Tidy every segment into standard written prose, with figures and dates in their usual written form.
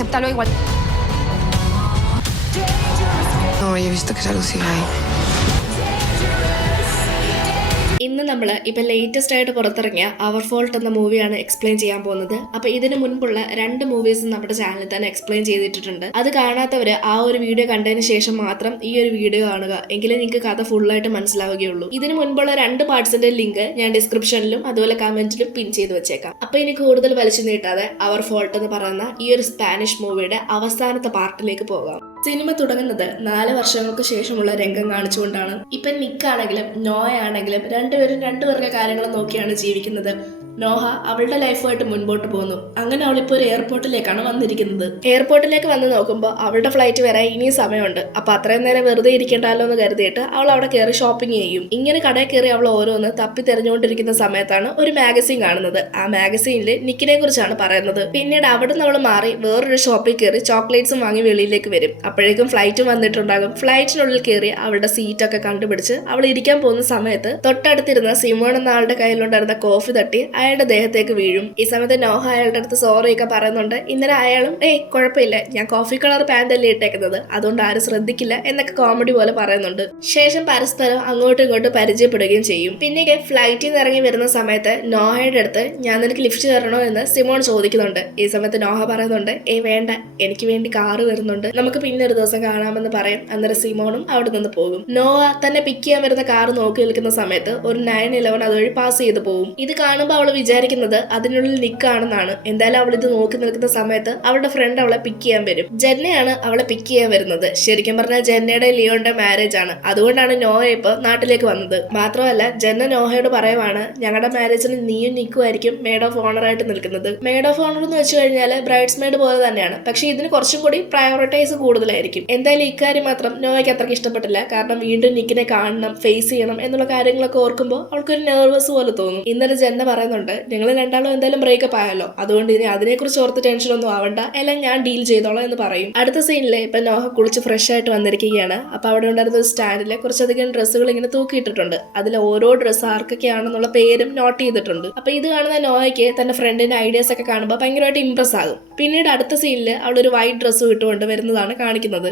acéptalo igual. No, yo he visto que Salud sigue ahí. ഇന്ന് നമ്മൾ ഇപ്പം latest ആയിട്ട് പുറത്തിറങ്ങിയ അവർ ഫോൾട്ട് എന്ന മൂവിയാണ് എക്സ്പ്ലെയിൻ ചെയ്യാൻ പോകുന്നത്. അപ്പോൾ ഇതിന് മുൻപുള്ള 2 മൂവീസും നമ്മുടെ ചാനലിൽ തന്നെ എക്സ്പ്ലെയിൻ ചെയ്തിട്ടുണ്ട്. അത് കാണാത്തവർ ആ ഒരു വീഡിയോ കണ്ടതിന് ശേഷം മാത്രം ഈ ഒരു വീഡിയോ കാണുക, എങ്കിലേ നിങ്ങൾക്ക് കഥ ഫുള്ളായിട്ട് മനസ്സിലാവുകയുള്ളൂ. ഇതിന് മുൻപുള്ള 2 പാർട്സിന്റെ ലിങ്ക് ഞാൻ ഡിസ്ക്രിപ്ഷനിലും അതുപോലെ കമന്റിലും പിൻ ചെയ്ത് വെച്ചേക്കാം. അപ്പോൾ ഇനി കൂടുതൽ വലിച്ചു നീട്ടാതെ അവർ ഫോൾട്ട് എന്ന് പറയുന്ന ഈ ഒരു സ്പാനിഷ് മൂവിയുടെ അവസാനത്തെ പാർട്ടിലേക്ക് പോകാം. സിനിമ തുടങ്ങുന്നത് 4 വർഷങ്ങൾക്ക് ശേഷമുള്ള രംഗം കാണിച്ചുകൊണ്ടാണ്. ഇപ്പം നിക്കാണെങ്കിലും നോയാണെങ്കിലും രണ്ടുപേരും രണ്ടുപേരുടെ കാര്യങ്ങൾ നോക്കിയാണ് ജീവിക്കുന്നത്. നോഹ അവളുടെ ലൈഫുമായിട്ട് മുൻപോട്ട് പോകുന്നു. അങ്ങനെ അവളിപ്പോൾ ഒരു എയർപോർട്ടിലേക്കാണ് വന്നിരിക്കുന്നത്. എയർപോർട്ടിലേക്ക് വന്ന് നോക്കുമ്പോൾ അവളുടെ ഫ്ലൈറ്റ് വരാൻ ഇനിയും സമയമുണ്ട്. അപ്പൊ അത്രയും നേരം വെറുതെ ഇരിക്കേണ്ടല്ലോ എന്ന് കരുതിയിട്ട് അവൾ അവിടെ കയറി ഷോപ്പിംഗ് ചെയ്യും. ഇങ്ങനെ കടയിൽ കയറി അവൾ ഓരോന്ന് തപ്പി തെരഞ്ഞുകൊണ്ടിരിക്കുന്ന സമയത്താണ് ഒരു മാഗസീൻ കാണുന്നത്. ആ മാഗസീനിൽ നിക്കിനെ കുറിച്ചാണ് പറയുന്നത്. പിന്നീട് അവിടെ നിന്ന് അവൾ മാറി വേറൊരു ഷോപ്പിൽ കയറി ചോക്ലേറ്റ്സും വാങ്ങി വെളിയിലേക്ക് വരും. അപ്പോഴേക്കും ഫ്ലൈറ്റ് വന്നിട്ടുണ്ടാകും. ഫ്ലൈറ്റിനുള്ളിൽ കയറി അവളുടെ സീറ്റൊക്കെ കണ്ടുപിടിച്ച് അവൾ ഇരിക്കാൻ പോകുന്ന സമയത്ത് തൊട്ടടുത്തിരുന്ന സിമോൺ എന്ന ആളുടെ കയ്യിലുണ്ടായിരുന്ന കോഫി തട്ടി അയാളുടെ ദേഹത്തേക്ക് വീഴും. ഈ സമയത്ത് നോഹ അയാളുടെ അടുത്ത് സോറി ഒക്കെ പറയുന്നുണ്ട്. ഇന്നലെ അയാളും കുഴപ്പമില്ല, ഞാൻ കോഫി കളർ പാന്റ് അല്ലേ ഇട്ടേക്കുന്നത്, അതുകൊണ്ട് ആരും ശ്രദ്ധിക്കില്ല എന്നൊക്കെ കോമഡി പോലെ പറയുന്നുണ്ട്. ശേഷം പരസ്പരം അങ്ങോട്ടും ഇങ്ങോട്ടും പരിചയപ്പെടുകയും ചെയ്യും. പിന്നെ ഫ്ലൈറ്റിൽ നിന്ന് ഇറങ്ങി വരുന്ന സമയത്ത് നോഹയുടെ അടുത്ത് ഞാൻ നിനക്ക് ലിഫ്റ്റ് തരണോ എന്ന് സിമോൺ ചോദിക്കുന്നുണ്ട്. ഈ സമയത്ത് നോഹ പറയുന്നുണ്ട് വേണ്ട, എനിക്ക് വേണ്ടി കാറ് വരുന്നുണ്ട്, നമുക്ക് പിന്നെ ഒരു ദിവസം കാണാമെന്ന് പറയും. അന്നേരം സിമോണും അവിടെ നിന്ന് പോകും. നോഹ തന്നെ പിക്ക് ചെയ്യാൻ വരുന്ന കാറ് നോക്കി നിൽക്കുന്ന സമയത്ത് ഒരു 911 അതുവഴി പാസ് ചെയ്ത് പോകും. ഇത് കാണുമ്പോൾ അവൾ വിചാരിക്കുന്നത് അതിനുള്ളിൽ നിക്കാണെന്നാണ്. എന്തായാലും അവൾ ഇത് നോക്കി നിൽക്കുന്ന സമയത്ത് അവളുടെ ഫ്രണ്ട് അവളെ പിക്ക് ചെയ്യാൻ വരും. ജെന്നയാണ് അവളെ പിക്ക് ചെയ്യാൻ വരുന്നത്. ശരിക്കും പറഞ്ഞാൽ ജെന്നയുടെ ലിയോന്റെ മാരേജ് ആണ്. അതുകൊണ്ടാണ് നോഹ ഇപ്പൊ നാട്ടിലേക്ക് വന്നത്. മാത്രമല്ല ജെന്ന നോഹയോട് പറയുവാണ്, ഞങ്ങളുടെ മാരേജിന് നീയും നിക്കുമായിരിക്കും മെയ്ഡ് ഓഫ് ഓണർ ആയിട്ട് നിൽക്കുന്നത്. മെയ്ഡ് ഓഫ് ഓണർ എന്ന് വെച്ച് കഴിഞ്ഞാൽ ബ്രൈഡ്സ് മെയ്ഡ് പോലെ തന്നെയാണ്, പക്ഷെ ഇതിന് കുറച്ചും കൂടി പ്രയോറിറ്റൈസ് കൂടുതലായിരിക്കും. എന്തായാലും ഇക്കാര്യം മാത്രം നോഹയ്ക്ക് അത്രയ്ക്ക് ഇഷ്ടപ്പെട്ടില്ല. കാരണം വീണ്ടും നിക്കിനെ കാണണം, ഫേസ് ചെയ്യണം എന്നുള്ള കാര്യങ്ങളൊക്കെ ഓർക്കുമ്പോൾ അവൾക്കൊരു നെർവസ് പോലെ തോന്നും. ഇന്നലെ ജെന്ന പറയുന്നുണ്ട്, നിങ്ങൾ രണ്ടാളും എന്തായാലും ബ്രേക്കപ്പ് ആയല്ലോ, അതുകൊണ്ട് ഇനി അതിനെക്കുറിച്ച് ഓർത്ത് ടെൻഷൻ ഒന്നും ആവണ്ട, എല്ലാം ഞാൻ ഡീൽ ചെയ്തോളാം എന്ന് പറയും. അടുത്ത സീനില് ഇപ്പൊ നോഹ കുളിച്ച് ഫ്രഷ് ആയിട്ട് വന്നിരിക്കുകയാണ്. അപ്പൊ അവിടെ ഉണ്ടായിരുന്ന സ്റ്റാൻഡില് കുറച്ചധികം ഡ്രസ്സുകൾ ഇങ്ങനെ തൂക്കിയിട്ടിട്ടുണ്ട്. അതിൽ ഓരോ ഡ്രസ്സ് ആർക്കൊക്കെയാണെന്നുള്ള പേരും നോട്ട് ചെയ്തിട്ടുണ്ട്. അപ്പൊ ഇത് കാണുന്ന നോഹയ്ക്ക് തന്റെ ഫ്രണ്ടിന്റെ ഐഡിയാസ് ഒക്കെ കാണുമ്പോൾ ഭയങ്കരമായിട്ട് ഇംപ്രസ് ആകും. പിന്നീട് അടുത്ത സീനില് അവളൊരു വൈറ്റ് ഡ്രസ്സ് ഇട്ടുകൊണ്ട് വരുന്നതാണ് കാണിക്കുന്നത്.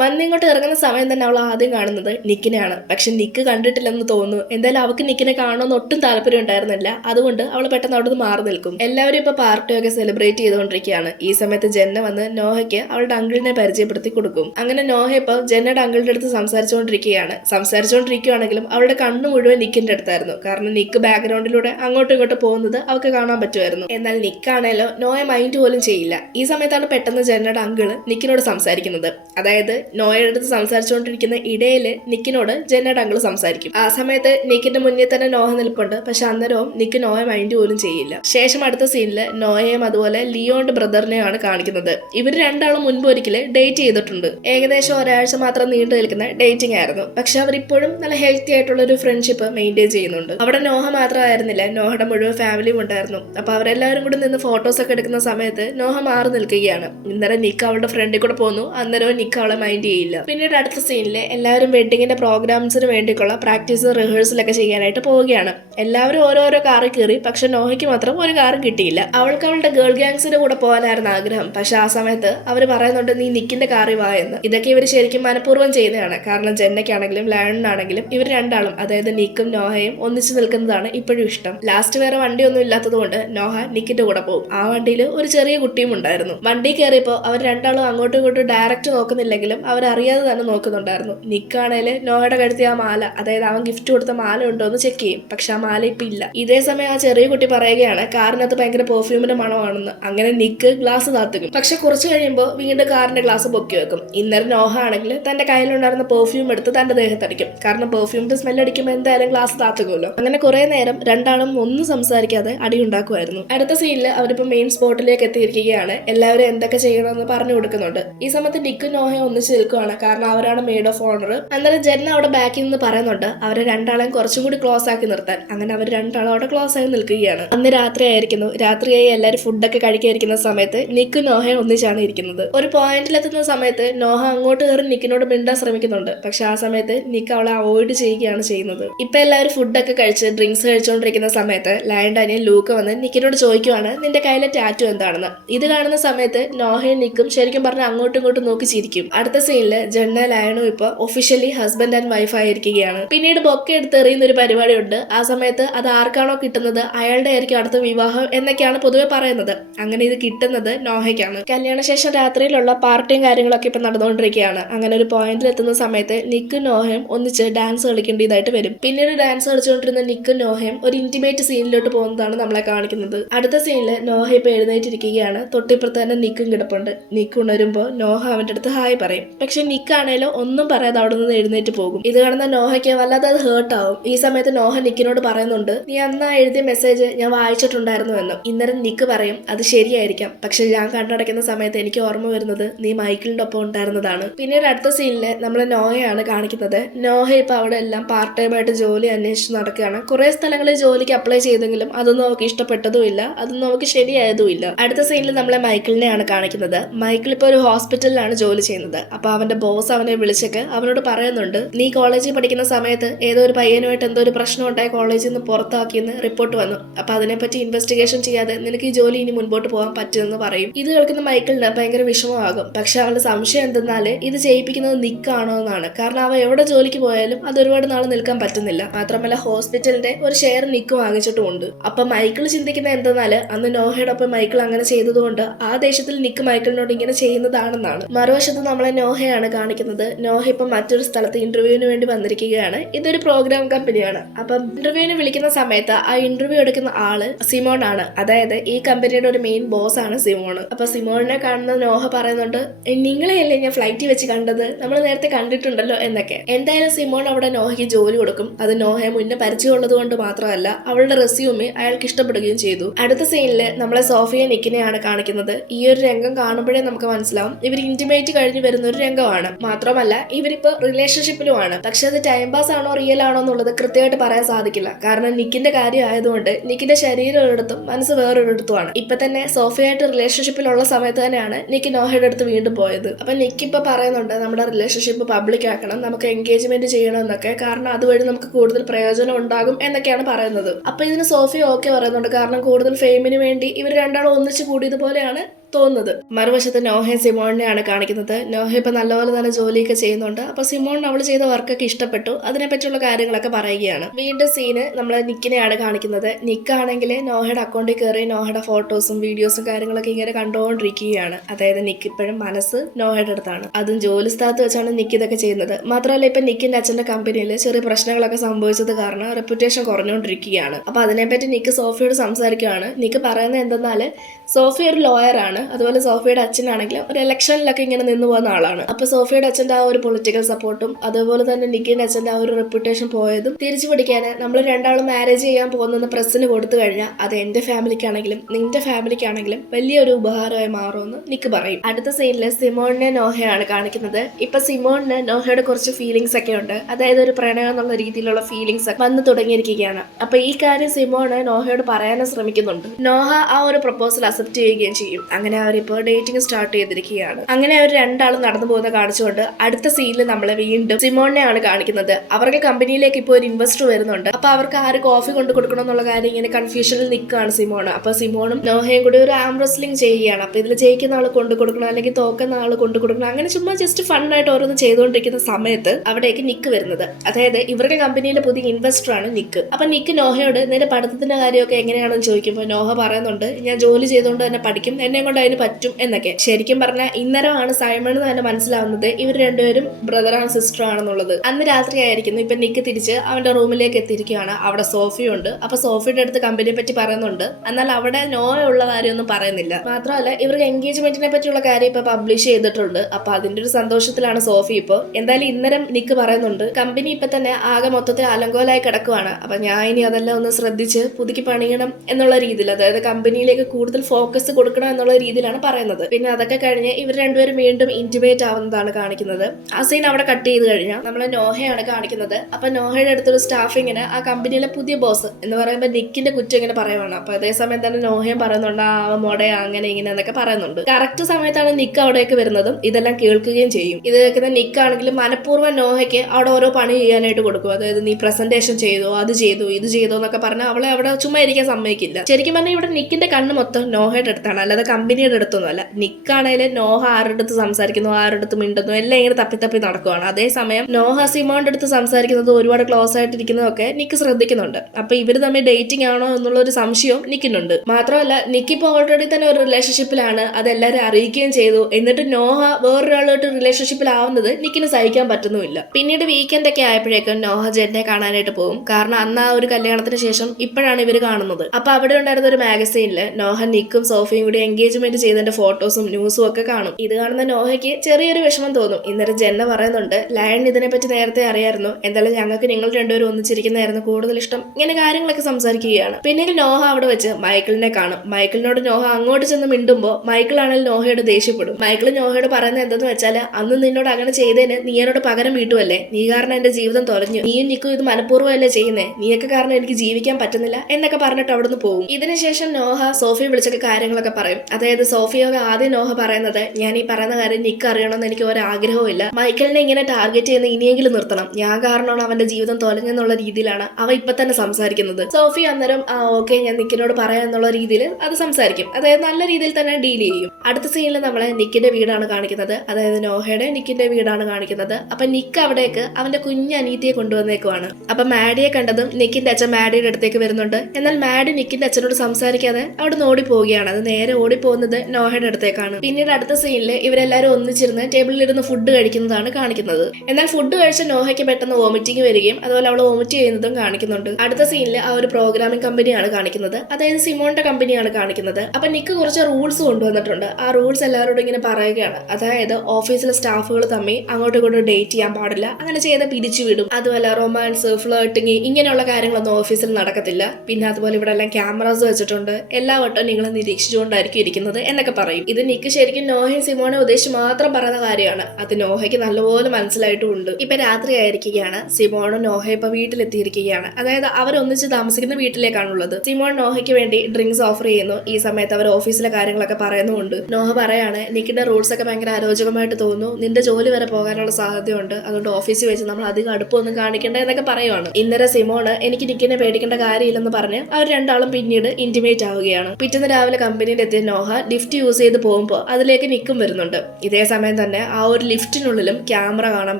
വന്നിങ്ങോട്ട് ഇറങ്ങുന്ന സമയം തന്നെ അവൾ ആദ്യം കാണുന്നത് നിക്കിനെയാണ്. പക്ഷെ നിക്ക് കണ്ടിട്ടില്ലെന്ന് തോന്നുന്നു. എന്തായാലും അവൾക്ക് നിക്കിനെ കാണണമെന്ന് ഒട്ടും താല്പര്യം ഉണ്ടായിരുന്നില്ല. അതുകൊണ്ട് അവൾ പെട്ടെന്ന് അവിടെ നിന്ന് മാറി നിൽക്കും. എല്ലാവരും ഇപ്പൊ പാർട്ടിയൊക്കെ സെലിബ്രേറ്റ് ചെയ്തുകൊണ്ടിരിക്കുകയാണ്. ഈ സമയത്ത് ജെന്ന വന്ന് നോഹയ്ക്ക് അവളുടെ അങ്കിളിനെ പരിചയപ്പെടുത്തി കൊടുക്കും. അങ്ങനെ നോഹ ഇപ്പൊ ജെന്നയുടെ അങ്കിളിന്റെ അടുത്ത് സംസാരിച്ചുകൊണ്ടിരിക്കുകയാണെങ്കിലും അവളുടെ കണ്ണ് മുഴുവൻ നിക്കിന്റെ അടുത്തായിരുന്നു. കാരണം നിക്ക് ബാക്ക്ഗ്രൗണ്ടിലൂടെ അങ്ങോട്ടും ഇങ്ങോട്ടും പോകുന്നത് അവൾക്ക് കാണാൻ പറ്റുമായിരുന്നു. എന്നാൽ നിക്കാണേലോ നോയെ മൈൻഡ് പോലും ചെയ്യില്ല. ഈ സമയത്താണ് പെട്ടെന്ന് ജെന്നയുടെ അങ്കിള് നിക്കിനോട് സംസാരിക്കുന്നത്. അതായത് നോയുടെ അടുത്ത് സംസാരിച്ചുകൊണ്ടിരിക്കുന്ന ഇടയില് നിക്കിനോട് ജെന്നയുടെ അങ്കിള് സംസാരിക്കും. ആ സമയത്ത് നിക്കിന്റെ മുന്നിൽ തന്നെ നോഹ നിൽപ്പുണ്ട്. പക്ഷെ അന്നേരവും നിക്ക് നോയെ മൈൻഡ് പോലും ചെയ്യില്ല. ശേഷം അടുത്ത സീനില് നോയെയും അതുപോലെ ലിയോന്റെ ബ്രദറിനെയാണ് കാണിക്കുന്നത്. ഇവർ രണ്ടാളും മുൻപ് ഒരിക്കല് ഡേറ്റ് ചെയ്തിട്ടുണ്ട്. ഏകദേശം ഒരാഴ്ച മാത്രം നീണ്ടു നിൽക്കുന്ന ഡേറ്റിംഗ് ആയിരുന്നു. പക്ഷെ അവരിപ്പോഴും നല്ല ഹെൽത്തി ആയിട്ടുള്ള ഒരു ഫ്രണ്ട്ഷിപ്പ് മെയിൻറ്റെയിൻ ചെയ്യുന്നുണ്ട്. അവിടെ നോഹ മാത്രമായിരുന്നില്ല, നോഹയുടെ മുഴുവൻ ഫാമിലിയും ഉണ്ടായിരുന്നു. അപ്പൊ അവരെല്ലാവരും കൂടി നിന്ന് ഫോട്ടോസ് ഒക്കെ എടുക്കുന്ന സമയത്ത് നോഹ മാറി നിൽക്കുകയാണ്. ഇന്നേരം നിക്ക് അവളുടെ ഫ്രണ്ടിൽ കൂടെ പോന്നു. അന്നേരവും നിക്ക് അവളെ മൈൻഡ് ചെയ്യില്ല. പിന്നീട് അടുത്ത സീനില് എല്ലാവരും വെഡിങ്ങിന്റെ പ്രോഗ്രാംസിന് വേണ്ടിയിട്ടുള്ള പ്രാക്ടീസ് റിഹേഴ്സലൊക്കെ ചെയ്യാനായിട്ട് പോവുകയാണ്. എല്ലാവരും ഓരോരോ കാറിൽ കയറി. പക്ഷെ നോഹയ്ക്ക് മാത്രം ഒരു കാറും കിട്ടിയില്ല. അവൾക്ക് അവളുടെ ഗേൾ ഗാങ്സിന്റെ കൂടെ പോകാനായിരുന്നു ആഗ്രഹം. പക്ഷെ ആ സമയത്ത് അവർ പറയുന്നുണ്ട് നീ നിക്കിന്റെ കാറിൽ വാ എന്ന്. ഇതൊക്കെ ഇവർ ശരിക്കും മനഃപൂർവ്വം ചെയ്യുന്നതാണ്. കാരണം ജെന്നയ്ക്കാണെങ്കിലും ലയണിനാണെങ്കിലും ഇവർ രണ്ടാളും, അതായത് നിക്കും നോഹയും ഒന്നിച്ചു നിൽക്കുന്നതാണ് ഇപ്പോഴും ഇഷ്ടം. ലാസ്റ്റ് വേറെ വണ്ടിയൊന്നും ഇല്ലാത്തത് കൊണ്ട് നോഹ നിക്കിന്റെ കൂടെ പോകും. ആ വണ്ടിയിൽ ഒരു ചെറിയ കുട്ടിയും ഉണ്ടായിരുന്നു. വണ്ടി കയറിയപ്പോൾ അവർ രണ്ടാളും അങ്ങോട്ടും ഇങ്ങോട്ടും ഡയറക്റ്റ് നോക്കുന്നില്ലെങ്കിലും അവരറിയാതെ തന്നെ നോക്കുന്നുണ്ടായിരുന്നു. നിക്കാണേല് നോഹയുടെ കഴുത്തി ആ മാല, അതായത് അവൻ ഗിഫ്റ്റ് കൊടുത്ത മാല ഉണ്ടോ എന്ന് ചെക്ക് ചെയ്യും. പക്ഷെ ആ മാല ഇപ്പൊ ഇല്ല. ഇതേ സമയം ആ ചെറിയ കുട്ടി പറയുകയാണ് കാറിനകത്ത് ഭയങ്കര പെർഫ്യൂമിന്റെ മണമാണെന്ന്. അങ്ങനെ നിക്ക് ഗ്ലാസ് താത്തുക്കും. പക്ഷെ കുറച്ച് കഴിയുമ്പോൾ വീണ്ടും കാറിന്റെ ഗ്ലാസ് പൊക്കി വെക്കും. ഇന്നലെ നോഹ ആണെങ്കിൽ തന്റെ കയ്യിലുണ്ടായിരുന്ന പെർഫ്യൂം എടുത്ത് തന്റെ ദേഹത്തടിക്കും. കാരണം പെർഫ്യൂമിന്റെ സ്മെൽ അടിക്കുമ്പോൾ എന്തായാലും ഗ്ലാസ് താത്തുക്കുമല്ലോ. അങ്ങനെ കുറെ നേരം രണ്ടാളും ഒന്നും സംസാരിക്കാതെ അടി ഉണ്ടാക്കുമായിരുന്നു. അടുത്ത സീനിൽ അവരിപ്പോ മെയിൻ സ്പോട്ടിലേക്ക് എത്തിയിരിക്കുകയാണ്. എല്ലാവരും എന്തൊക്കെ ചെയ്യണമെന്ന് പറഞ്ഞു കൊടുക്കുന്നുണ്ട്. ഈ സമയത്ത് നിക്കും നോഹയും ഒന്നിച്ച് പിടിച്ചു നിൽക്കുകയാണ്. കാരണം അവരാണ് മെയ്ഡ് ഓഫ് ഓണർ. അന്നേരം ജെന്ന അവിടെ ബാക്കിൽ നിന്ന് പറയുന്നുണ്ട് അവരെ രണ്ടാളെയും കുറച്ചും കൂടി ക്ലോസ് ആക്കി നിർത്താൻ. അങ്ങനെ അവർ രണ്ടാളും അവിടെ ക്ലോസ് ആയി നിൽക്കുകയാണ്. അന്ന് രാത്രിയായിരിക്കുന്നു. രാത്രിയായി എല്ലാവരും ഫുഡൊക്കെ കഴിക്കാതിരിക്കുന്ന സമയത്ത് നിക്കും നോഹയും ഒന്നിച്ചാണ് ഇരിക്കുന്നത്. ഒരു പോയിന്റിലെത്തുന്ന സമയത്ത് നോഹ അങ്ങോട്ട് കയറി നിക്കിനോട് മിണ്ടാൻ ശ്രമിക്കുന്നുണ്ട്. പക്ഷെ ആ സമയത്ത് നിക്ക് അവളെ അവോയ്ഡ് ചെയ്യുകയാണ് ചെയ്യുന്നത്. ഇപ്പൊ എല്ലാവരും ഫുഡൊക്കെ കഴിച്ച് ഡ്രിങ്ക്സ് കഴിച്ചുകൊണ്ടിരിക്കുന്ന സമയത്ത് ലയന്റെ അനിയൻ ലൂക്ക് വന്ന് നിക്കിനോട് ചോദിക്കുവാണ് നിന്റെ കയ്യിലെ ടാറ്റു എന്താണെന്ന്. ഇത് കാണുന്ന സമയത്ത് നോഹയും നിക്കും ശരിക്കും പറഞ്ഞാൽ അങ്ങോട്ടും ഇങ്ങോട്ടും നോക്കി ചിരിക്കും. അടുത്ത സീനില് ജെന്ന ലയനും ഇപ്പൊ ഒഫീഷ്യലി ഹസ്ബൻഡ് ആൻഡ് വൈഫ് ആയിരിക്കുകയാണ്. പിന്നീട് ബൊക്കെ എടുത്ത് എറിയുന്ന ഒരു പരിപാടിയുണ്ട്. ആ സമയത്ത് അത് ആർക്കാണോ കിട്ടുന്നത് അയാളുടെ ആയിരിക്കും അടുത്ത വിവാഹം എന്നൊക്കെയാണ് പൊതുവെ പറയുന്നത്. അങ്ങനെ ഇത് കിട്ടുന്നത് നോഹയ്ക്കാണ്. കല്യാണശേഷം രാത്രിയിലുള്ള പാർട്ടിയും കാര്യങ്ങളൊക്കെ ഇപ്പൊ നടന്നുകൊണ്ടിരിക്കുകയാണ്. അങ്ങനെ ഒരു പോയിന്റിൽ എത്തുന്ന സമയത്ത് നിക്കും നോഹയും ഒന്നിച്ച് ഡാൻസ് കളിക്കേണ്ടതായിട്ട് വരും. പിന്നീട് ഡാൻസ് കളിച്ചുകൊണ്ടിരുന്ന നിക്കും നോഹയും ഒരു ഇന്റിമേറ്റ് സീനിലോട്ട് പോകുന്നതാണ് നമ്മളെ കാണിക്കുന്നത്. അടുത്ത സീനില് നോഹ ഇപ്പൊ എഴുന്നേറ്റിരിക്കുകയാണ്. തൊട്ടിപ്പുറത്ത് തന്നെ നിക്കും കിടപ്പുണ്ട്. നിക്ക് ഉണരുമ്പോ നോഹ അവന്റെ അടുത്ത് ഹായ് പറയും. പക്ഷെ നിക്കാണേലോ ഒന്നും പറയാതെ അവിടെ നിന്ന് എഴുന്നേറ്റ് പോകും. ഇത് കാണുന്ന നോഹയ്ക്ക് വല്ലാതെ അത് ഹേർട്ട് ആവും. ഈ സമയത്ത് നോഹ നിക്കിനോട് പറയുന്നുണ്ട് നീ അന്നാ എഴുതിയ മെസ്സേജ് ഞാൻ വായിച്ചിട്ടുണ്ടായിരുന്നു എന്നും. ഇന്നേരം നിക്ക് പറയും അത് ശരിയായിരിക്കാം, പക്ഷെ ഞാൻ കണ്ണടയ്ക്കുന്ന സമയത്ത് എനിക്ക് ഓർമ്മ വരുന്നത് നീ മൈക്കിളിന്റെ ഒപ്പം ഉണ്ടായിരുന്നതാണ്. പിന്നീട് അടുത്ത സീനില് നമ്മളെ നോഹയാണ് കാണിക്കുന്നത്. നോഹ ഇപ്പൊ അവിടെ എല്ലാം പാർട്ട് ടൈം ആയിട്ട് ജോലി അന്വേഷിച്ച് നടക്കുകയാണ്. കുറെ സ്ഥലങ്ങളിൽ ജോലിക്ക് അപ്ലൈ ചെയ്തെങ്കിലും അതൊന്നും അവർക്ക് ഇഷ്ടപ്പെട്ടതുമില്ല, അതൊന്നും അവർക്ക് ശരിയായതുമില്ല. അടുത്ത സീനിൽ നമ്മളെ മൈക്കിളിനെയാണ് കാണിക്കുന്നത്. മൈക്കിൾ ഇപ്പൊ ഒരു ഹോസ്പിറ്റലിലാണ് ജോലി ചെയ്യുന്നത്. അപ്പൊ അവന്റെ ബോസ് അവനെ വിളിച്ചൊക്കെ അവനോട് പറയുന്നുണ്ട് നീ കോളേജിൽ പഠിക്കുന്ന സമയത്ത് ഏതോ ഒരു പയ്യനുമായിട്ട് എന്തോ ഒരു പ്രശ്നം ഉണ്ടായി കോളേജിൽ നിന്ന് പുറത്താക്കിയെന്ന് റിപ്പോർട്ട് വന്നു. അപ്പൊ അതിനെപ്പറ്റി ഇൻവെസ്റ്റിഗേഷൻ ചെയ്യാതെ നിനക്ക് ഈ ജോലി ഇനി മുൻപോട്ട് പോകാൻ പറ്റുമെന്ന് പറയും. ഇത് കേൾക്കുന്ന മൈക്കിളിന് ഭയങ്കര വിഷമമാകും. പക്ഷെ അവന്റെ സംശയം എന്തെന്നാല് ഇത് ചെയ്യിപ്പിക്കുന്നത് നിക്കാണോ എന്നാണ്. കാരണം അവ എവിടെ ജോലിക്ക് പോയാലും അത് ഒരുപാട് നാൾ നിൽക്കാൻ പറ്റുന്നില്ല. മാത്രമല്ല ഹോസ്പിറ്റലിന്റെ ഒരു ഷെയർ നിക്ക് വാങ്ങിച്ചിട്ടുമുണ്ട്. അപ്പൊ മൈക്കിൾ ചിന്തിക്കുന്ന എന്തെന്നാല് അന്ന് നോഹയോടൊപ്പം മൈക്കിൾ അങ്ങനെ ചെയ്തതുകൊണ്ട് ആ ദേഷ്യത്തിൽ നിക്ക് മൈക്കിളിനോട് ഇങ്ങനെ ചെയ്യുന്നതാണെന്നാണ്. മറുവശത്ത് നമ്മളെ നോഹയാണ് കാണിക്കുന്നത്. നോഹ ഇപ്പൊ മറ്റൊരു സ്ഥലത്ത് ഇന്റർവ്യൂവിന് വേണ്ടി വന്നിരിക്കുകയാണ്. ഇതൊരു പ്രോഗ്രാം കമ്പനിയാണ്. അപ്പം ഇന്റർവ്യൂവിന് വിളിക്കുന്ന സമയത്ത് ആ ഇന്റർവ്യൂ എടുക്കുന്ന ആള് സിമോൺ ആണ്. അതായത് ഈ കമ്പനിയുടെ ഒരു മെയിൻ ബോസ് ആണ് സിമോൺ. അപ്പൊ സിമോണിനെ കാണുന്ന നോഹ പറയുന്നുണ്ട് നിങ്ങളെയല്ലേ ഞാൻ ഫ്ലൈറ്റിൽ വെച്ച് കണ്ടത്, നമ്മൾ നേരത്തെ കണ്ടിട്ടുണ്ടല്ലോ എന്നൊക്കെ. എന്തായാലും സിമോൺ അവിടെ നോഹയ്ക്ക് ജോലി കൊടുക്കും. അത് നോഹയെ മുന്നേ പരിചയമുള്ളത് കൊണ്ട് മാത്രമല്ല അവളുടെ റെസ്യൂമെ അയാൾക്ക് ഇഷ്ടപ്പെടുകയും ചെയ്തു. അടുത്ത സീനില് നമ്മളെ സോഫിയ നിക്കിനെയാണ് കാണിക്കുന്നത്. ഈ ഒരു രംഗം കാണുമ്പോഴേ നമുക്ക് മനസ്സിലാവും ഇവർ ഇന്റിമേറ്റ് കഴിഞ്ഞ് വരുന്ന ഒരു രംഗമാണ്. മാത്രമല്ല ഇവരിപ്പോ റിലേഷൻഷിപ്പിലുമാണ്. പക്ഷെ അത് ടൈം പാസ് ആണോ റിയൽ ആണോ എന്നുള്ളത് കൃത്യമായിട്ട് പറയാൻ സാധിക്കില്ല. കാരണം നിക്കിന്റെ കാര്യം ആയതുകൊണ്ട് നിക്കിന്റെ ശരീരം ഒരിടത്തും മനസ്സ് വേറൊരിടത്തുമാണ്. ഇപ്പൊ തന്നെ സോഫിയായിട്ട് റിലേഷൻഷിപ്പിലുള്ള സമയത്ത് തന്നെയാണ് നിക്ക് നോഹയുടെ അടുത്ത് വീണ്ടും പോയത്. അപ്പൊ നിക്ക് ഇപ്പൊ പറയുന്നുണ്ട് നമ്മുടെ റിലേഷൻഷിപ്പ് പബ്ലിക് ആക്കണം, നമുക്ക് എൻഗേജ്മെന്റ് ചെയ്യണം എന്നൊക്കെ. കാരണം അതുവഴി നമുക്ക് കൂടുതൽ പ്രയോജനം ഉണ്ടാകും എന്നൊക്കെയാണ് പറയുന്നത്. അപ്പൊ ഇതിന് സോഫിയ ഓക്കെ പറയുന്നുണ്ട്. കാരണം കൂടുതൽ ഫെയിമിന് വേണ്ടി ഇവർ രണ്ടാളും ഒന്നിച്ചു കൂടിയതുപോലെയാണ് തോന്നുന്നത്. മറുവശത്ത് നോഹയും സിമോണിനെയാണ് കാണിക്കുന്നത്. നോഹ ഇപ്പൊ നല്ലപോലെ തന്നെ ജോലിയൊക്കെ ചെയ്യുന്നുണ്ട്. അപ്പൊ സിമോണിന് അവൾ ചെയ്ത വർക്കൊക്കെ ഇഷ്ടപ്പെട്ടു. അതിനെപ്പറ്റിയുള്ള കാര്യങ്ങളൊക്കെ പറയുകയാണ്. വീണ്ടും സീന് നമ്മളെ നിക്കിനെയാണ് കാണിക്കുന്നത്. നിക്കാണെങ്കിൽ നോഹയുടെ അക്കൗണ്ടിൽ കയറി നോഹയുടെ ഫോട്ടോസും വീഡിയോസും കാര്യങ്ങളൊക്കെ ഇങ്ങനെ കണ്ടുകൊണ്ടിരിക്കുകയാണ്. അതായത് നിക്ക് ഇപ്പോഴും മനസ്സ് നോഹയുടെ അടുത്താണ്. അതും ജോലി സ്ഥലത്ത് വെച്ചാണ് നിക്ക് ഇതൊക്കെ ചെയ്യുന്നത്. മാത്രമല്ല ഇപ്പൊ നിക്കിന്റെ അച്ഛന്റെ കമ്പനിയിൽ ചെറിയ പ്രശ്നങ്ങളൊക്കെ സംഭവിച്ചത് കാരണം റെപ്യൂട്ടേഷൻ കുറഞ്ഞുകൊണ്ടിരിക്കുകയാണ്. അപ്പൊ അതിനെപ്പറ്റി നിക്ക് സോഫിയോട് സംസാരിക്കുകയാണ്. നിക്ക് പറയുന്നത് എന്തെന്നാല് സോഫി ഒരു ലോയറാണ്. അതുപോലെ സോഫിയുടെ അച്ഛനാണെങ്കിലും ഒരു ഇലക്ഷനിലൊക്കെ ഇങ്ങനെ നിന്ന് പോകുന്ന ആളാണ്. അപ്പൊ സോഫിയുടെ അച്ഛന്റെ ആ ഒരു പൊളിറ്റിക്കൽ സപ്പോർട്ടും അതുപോലെ തന്നെ നിക്കിന്റെ അച്ഛന്റെ ആ ഒരു റെപ്യൂട്ടേഷൻ പോയതും തിരിച്ചു പിടിക്കാൻ നമ്മൾ രണ്ടാളും മാരേജ് ചെയ്യാൻ പോകുന്ന പ്രസ്സിന് കൊടുത്തു കഴിഞ്ഞാൽ അത് എന്റെ ഫാമിലിക്കാണെങ്കിലും നിന്റെ ഫാമിലിക്കാണെങ്കിലും വലിയൊരു ഉപഹാരമായി മാറുമെന്ന് നിക്ക് പറയും. അടുത്ത സീനില് സിമോണിനെ നോഹയാണ് കാണിക്കുന്നത്. ഇപ്പൊ സിമോണിന് നോഹയുടെ കുറച്ച് ഫീലിങ്സ് ഒക്കെ ഉണ്ട്. അതായത് ഒരു പ്രണയം എന്നുള്ള രീതിയിലുള്ള ഫീലിങ്സ് ഒക്കെ വന്നു തുടങ്ങിയിരിക്കുകയാണ്. അപ്പൊ ഈ കാര്യം സിമോണ് നോഹയോട് പറയാനും ശ്രമിക്കുന്നുണ്ട്. നോഹ ആ ഒരു പ്രപ്പോസൽ അക്സെപ്റ്റ് ചെയ്യുകയും ചെയ്യും. അങ്ങനെ അവരിപ്പോ ഡേറ്റിംഗ് സ്റ്റാർട്ട് ചെയ്തിരിക്കുകയാണ്. അങ്ങനെ അവർ രണ്ടാളും നടന്നു പോകുന്ന കാണിച്ചുകൊണ്ട് അടുത്ത സീനിൽ നമ്മളെ വീണ്ടും സിമോണിനെയാണ് കാണിക്കുന്നത്. അവർക്ക് കമ്പനിയിലേക്ക് ഇപ്പോൾ ഒരു ഇൻവെസ്റ്റർ വരുന്നുണ്ട്. അപ്പൊ അവർക്ക് ആര് കോഫി കൊണ്ടു കൊടുക്കണം എന്നുള്ള കാര്യം ഇങ്ങനെ കൺഫ്യൂഷനിൽ നിൽക്കുകയാണ് സിമോൺ. അപ്പൊ സിമോണും നോഹയും കൂടി ഒരു ആം റെസ്ലിംഗ് ചെയ്യുകയാണ്. അപ്പൊ ഇതിൽ ജയിക്കുന്ന ആൾ കൊണ്ടു കൊടുക്കണം അല്ലെങ്കിൽ തോക്കുന്ന ആൾ കൊണ്ടു കൊടുക്കണം, അങ്ങനെ ചുമ്മാ ജസ്റ്റ് ഫണ്ണായിട്ട് ഓരോന്ന് ചെയ്തുകൊണ്ടിരിക്കുന്ന സമയത്ത് അവിടേക്ക് നിക്ക് വരുന്നത്. അതായത് ഇവരുടെ കമ്പനിയിലെ പുതിയ ഇൻവെസ്റ്റർ ആണ് നിക്ക്. അപ്പൊ നിക്ക് നോഹയോട് നിന്റെ പഠിത്തത്തിന്റെ കാര്യമൊക്കെ എങ്ങനെയാണെന്ന് ചോദിക്കുമ്പോൾ നോഹ പറയുന്നുണ്ട് ഞാൻ ജോലി ചെയ്തുകൊണ്ട് തന്നെ പഠിക്കും, എന്നെ കൊണ്ട് അതിന് പറ്റും എന്നൊക്കെ. ശരിക്കും പറഞ്ഞാൽ ഇന്നരമാണ് സൈമൺ തന്നെ മനസ്സിലാവുന്നത് ഇവർ രണ്ടുപേരും ബ്രദർ ആൻഡ് സിസ്റ്റർ ആണെന്നുള്ളത്. അന്ന് രാത്രി ആയിരിക്കുന്നു. ഇപ്പൊ നിക്ക് തിരിച്ച് അവന്റെ റൂമിലേക്ക് എത്തിയിരിക്കുകയാണ്. അവിടെ സോഫിയുണ്ട്. അപ്പൊ സോഫിയുടെ അടുത്ത് കമ്പനിയെ പറ്റി പറയുന്നുണ്ട്. എന്നാൽ അവിടെ നോയുള്ള കാര്യമൊന്നും പറയുന്നില്ല. മാത്രമല്ല ഇവർക്ക് എൻഗേജ്മെന്റിനെ പറ്റിയുള്ള കാര്യം ഇപ്പൊ പബ്ലിഷ് ചെയ്തിട്ടുണ്ട്. അപ്പൊ അതിന്റെ ഒരു സന്തോഷത്തിലാണ് സോഫി. ഇപ്പൊ എന്തായാലും ഇന്നരം നിക്ക് പറയുന്നുണ്ട് കമ്പനി ഇപ്പൊ തന്നെ ആകെ മൊത്തത്തിൽ അലങ്കോലായി കിടക്കുവാണ്. അപ്പൊ ഞാൻ ഇനി അതെല്ലാം ഒന്ന് ശ്രദ്ധിച്ച് പുതുക്കി പണിയണം എന്നുള്ള രീതിയിൽ, അതായത് കമ്പനിയിലേക്ക് കൂടുതൽ ഫോക്കസ് കൊടുക്കണം എന്നുള്ള രീതിയിലാണ് പറയുന്നത്. പിന്നെ അതൊക്കെ കഴിഞ്ഞ് ഇവർ രണ്ടുപേരും വീണ്ടും ഇന്റിമേറ്റ് ആവുന്നതാണ് കാണിക്കുന്നത്. ആ സീൻ അവിടെ കട്ട് ചെയ്ത് കഴിഞ്ഞാൽ നമ്മളെ നോഹയാണ് കാണിക്കുന്നത്. അപ്പൊ നോഹയുടെ അടുത്തൊരു സ്റ്റാഫ് ഇങ്ങനെ ആ കമ്പനിയിലെ പുതിയ ബോസ് എന്ന് പറയുമ്പോൾ നിക്കിന്റെ കുറ്റം ഇങ്ങനെ പറയുവാണ്. അപ്പൊ അതേസമയം തന്നെ നോഹയും പറയുന്നുണ്ട് ആ മോഡയ അങ്ങനെ ഇങ്ങനെ എന്നൊക്കെ പറയുന്നുണ്ട്. കറക്റ്റ് സമയത്താണ് നിക്ക് അവിടേക്ക് വരുന്നതും ഇതെല്ലാം കേൾക്കുകയും ചെയ്യും. ഇത് കേൾക്കുന്ന നിക്ക് ആണെങ്കിലും മനഃപൂർവ്വം നോഹയ്ക്ക് അവിടെ ഓരോ പണി ചെയ്യാനായിട്ട് കൊടുക്കും. അതായത് നീ പ്രസന്റേഷൻ ചെയ്തോ, അത് ചെയ്തു, ഇത് ചെയ്തോ എന്നൊക്കെ പറഞ്ഞാൽ അവളെ അവിടെ ചുമ്മാ ഇരിക്കാൻ സമ്മതിക്കില്ല. ശരിക്കും പറഞ്ഞാൽ ഇവിടെ നിക്കിന്റെ കണ്ണ് മൊത്തം നോഹയുടെ അടുത്താണ്, അല്ലാതെ കമ്പനിയുടെ അടുത്തൊന്നും അല്ല. നിക്കാണെങ്കിൽ നോഹ ആരുടെ അടുത്ത് സംസാരിക്കുന്നു, ആരുടെ അടുത്ത് മിണ്ടുന്നു എല്ലാം ഇങ്ങനെ തപ്പി നടക്കുവാണ്. അതേസമയം നോഹ സിമോന്റെ അടുത്ത് സംസാരിക്കുന്നത് ഒരുപാട് ക്ലോസ് ആയിട്ടിരിക്കുന്നതൊക്കെ നിക്ക് ശ്രദ്ധിക്കുന്നുണ്ട്. അപ്പൊ ഇവര് തമ്മിൽ ഡേറ്റിംഗ് ആണോ എന്നുള്ള ഒരു സംശയവും നിക്കിനുണ്ട്. മാത്രമല്ല നിക്ക് ഇപ്പോൾ ഓൾറെഡി തന്നെ ഒരു റിലേഷൻഷിപ്പിലാണ്, അതെല്ലാരും അറിയിക്കുകയും ചെയ്തു. എന്നിട്ട് നോഹ വേറൊരാളായിട്ട് റിലേഷൻഷിപ്പിലാവുന്നത് നിക്കിന് സഹിക്കാൻ പറ്റുന്നുമില്ല. പിന്നീട് വീക്കെൻഡ് ഒക്കെ ആയപ്പോഴേക്കും നോഹ ജെന്നെ കാണാനായിട്ട് പോകും. കാരണം അന്ന് ആ ഒരു കല്യാണത്തിന് ശേഷം ഇപ്പോഴാണ് ഇവര് കാണുന്നത്. അപ്പൊ അവിടെ ഉണ്ടായിരുന്ന ഒരു മാഗസീനില് നോഹ നിക്കും സോഫിയും കൂടി എൻഗേജ്മെന്റ് ചെയ്തതിന്റെ ഫോട്ടോസും ന്യൂസും ഒക്കെ കാണും. ഇത് കാണുന്ന നോഹയ്ക്ക് ചെറിയൊരു വിഷമം തോന്നും. ഇന്നലെ ജെന്ന പറയുന്നുണ്ട്, ലയൺ ഇതിനെപ്പറ്റി നേരത്തെ അറിയായിരുന്നു, എന്തായാലും ഞങ്ങൾക്ക് നിങ്ങൾ രണ്ടുപേരും ഒന്നിച്ചിരിക്കുന്നതായിരുന്നു കൂടുതൽ ഇഷ്ടം, ഇങ്ങനെ കാര്യങ്ങളൊക്കെ സംസാരിക്കുകയാണ്. പിന്നീട് നോഹ അവിടെ വെച്ച് മൈക്കിളിനെ കാണും. മൈക്കിളിനോട് നോഹ അങ്ങോട്ട് ചെന്ന് മിണ്ടുമ്പോ മൈക്കിൾ ആണെങ്കിൽ നോഹയോട് ദേഷ്യപ്പെടും. മൈക്കിൾ നോഹയോട് പറയുന്നത് എന്തെന്ന് വെച്ചാൽ, അന്ന് നിന്നോട് അങ്ങനെ ചെയ്തതിന് നീ എന്നോട് പകരം വീട്ടുമല്ലേ, നീ കാരണം എന്റെ ജീവിതം തൊലഞ്ഞു, നീയും നിക്കും ഇത് മനഃപൂർവ്വമല്ലേ ചെയ്യുന്നേ, നീയൊക്കെ കാരണം എനിക്ക് ജീവിക്കാൻ പറ്റുന്നില്ല എന്നൊക്കെ പറഞ്ഞിട്ട് അവിടുന്ന് പോകും. ഇതിനുശേഷം നോഹ സോഫിയെ വിളിച്ചൊക്കെ കാര്യങ്ങളൊക്കെ പറയും. അതായത് സോഫിയോട് ആദ്യം നോഹ പറയുന്നത്, ഞാൻ ഈ പറയുന്ന കാര്യം നിക്ക് അറിയണമെന്ന് എനിക്ക് ഒരാഗ്രഹവും ഇല്ല, മൈക്കിളിനെ ഇങ്ങനെ ടാർഗറ്റ് ചെയ്യുന്ന ഇനിയെങ്കിലും നിർത്തണം, ഞാൻ കാരണമാണ് അവന്റെ ജീവിതം തൊലഞ്ഞെന്നുള്ള രീതിയിലാണ് അവ ഇപ്പൊ തന്നെ സംസാരിക്കുന്നത്. സോഫി അന്നേരം ഓക്കെ ഞാൻ നിക്കിനോട് പറയാം എന്നുള്ള രീതിയിൽ അത് സംസാരിക്കും. അതായത് നല്ല രീതിയിൽ തന്നെ ഡീൽ ചെയ്യും. അടുത്ത സീനിൽ നമ്മളെ നിക്കിന്റെ വീടാണ് കാണിക്കുന്നത്. അതായത് നോഹയുടെ നിക്കിന്റെ വീടാണ് കാണിക്കുന്നത്. അപ്പൊ നിക്ക് അവിടേക്ക് അവന്റെ കുഞ്ഞ് അനീതിയെ കൊണ്ടുവന്നേക്കുവാണ്. അപ്പൊ മാഡിയെ കണ്ടതും നിക്കിന്റെ അച്ഛൻ മാഡിയുടെ അടുത്തേക്ക് വരുന്നുണ്ട്. എന്നാൽ മാഡി നിക്കിന്റെ അച്ഛനോട് സംസാരിക്കാതെ അവിടെ നിന്ന് ഓടിപ്പോവുകയാണ്. അത് നേരെ ഓടിപ്പോകുന്നത് നോഹയുടെ അടുത്തേക്കാണ്. പിന്നീട് അടുത്ത സീനിൽ ഇവരെല്ലാരും ഒന്നിച്ചിരുന്ന് ടേബിളിലിരുന്ന് ഫുഡ് കഴിക്കുന്നതാണ് കാണിക്കുന്നത്. എന്നാൽ ഫുഡ് കഴിച്ച നോഹയ്ക്ക് പെട്ടെന്ന് വോമിറ്റിംഗ് വരികയും അതുപോലെ അവൾ വോമിറ്റ് ചെയ്യുന്നതും കാണിക്കുന്നുണ്ട്. അടുത്ത സീനിൽ ആ ഒരു പ്രോഗ്രാമിംഗ് കമ്പനിയാണ് കാണിക്കുന്നത്. അതായത് സിമോണിന്റെ കമ്പനിയാണ് കാണിക്കുന്നത്. അപ്പൊ നിക്ക് കുറച്ച് റൂൾസ് കൊണ്ടുവന്നിട്ടുണ്ട്. ആ റൂൾസ് എല്ലാവരോടും ഇങ്ങനെ പറയുകയാണ്. അതായത് ഓഫീസിലെ സ്റ്റാഫുകൾ തമ്മിൽ അങ്ങോട്ടും ഇങ്ങോട്ടും ഡേറ്റ് ചെയ്യാൻ പാടില്ല, അങ്ങനെ ചെയ്ത് പിരിച്ചു വിടും. അതുപോലെ റൊമാൻസ്, ഫ്ലേട്ടിങ് ഇങ്ങനെയുള്ള കാര്യങ്ങളൊന്നും ഓഫീസിൽ നടക്കത്തില്ല. പിന്നെ അതുപോലെ ഇവിടെ എല്ലാം ക്യാമറാസ് വെച്ചിട്ടുണ്ട്, എല്ലാ വട്ടവും നിങ്ങൾ നിരീക്ഷിച്ചുകൊണ്ടായിരിക്കും ഇരിക്കുന്നത് എന്നൊക്കെ പറയും. ഇത് നിക്ക് ശരിക്കും നോഹയും സിമോനെ ഉദ്ദേശിച്ച് മാത്രം പറയുന്ന കാര്യമാണ്. അത് നോഹയ്ക്ക് നല്ലപോലെ മനസ്സിലായിട്ടുമുണ്ട്. ഇപ്പൊ രാത്രി ആയിരിക്കുകയാണ്. സിമോണും നോഹ ഇപ്പൊ വീട്ടിലെത്തിയിരിക്കുകയാണ്. അതായത് അവരൊന്നിച്ച് താമസിക്കുന്ന വീട്ടിലേക്കാണുള്ളത്. സിമോൺ നോഹയ്ക്ക് വേണ്ടി ഡ്രിങ്ക്സ് ഓഫർ ചെയ്യുന്നു. ഈ സമയത്ത് അവർ ഓഫീസിലെ കാര്യങ്ങളൊക്കെ പറയുന്നുമുണ്ട്. നോഹ പറയാണ്, നിക്കിന്റെ റൂൾസ് ഒക്കെ ഭയങ്കര അരോചകമായിട്ട് തോന്നുന്നു, നിന്റെ ജോലി വരെ പോകാനുള്ള സാധ്യതയുണ്ട്, അതുകൊണ്ട് ഓഫീസിൽ വെച്ച് നമ്മൾ അധികം അടുപ്പമൊന്നും കാണിക്കേണ്ട എന്നൊക്കെ പറയുവാണ്. ഇന്നലെ സിമോണ് എനിക്ക് നിക്കിനെ പേടിക്കേണ്ട കാര്യമില്ലെന്ന് പറഞ്ഞ് അവർ രണ്ടാളും പിന്നീട് ഇന്റിമേറ്റ് ആവുകയാണ്. പിറ്റേന്ന് രാവിലെ കമ്പനിയിൽ എത്തിയ നോഹ ലിഫ്റ്റ് യൂസ് ചെയ്ത് പോകുമ്പോൾ അതിലേക്ക് നിക്കും വരുന്നുണ്ട്. ഇതേ സമയം തന്നെ ആ ഒരു ലിഫ്റ്റിനുള്ളിലും ക്യാമറ കാണാൻ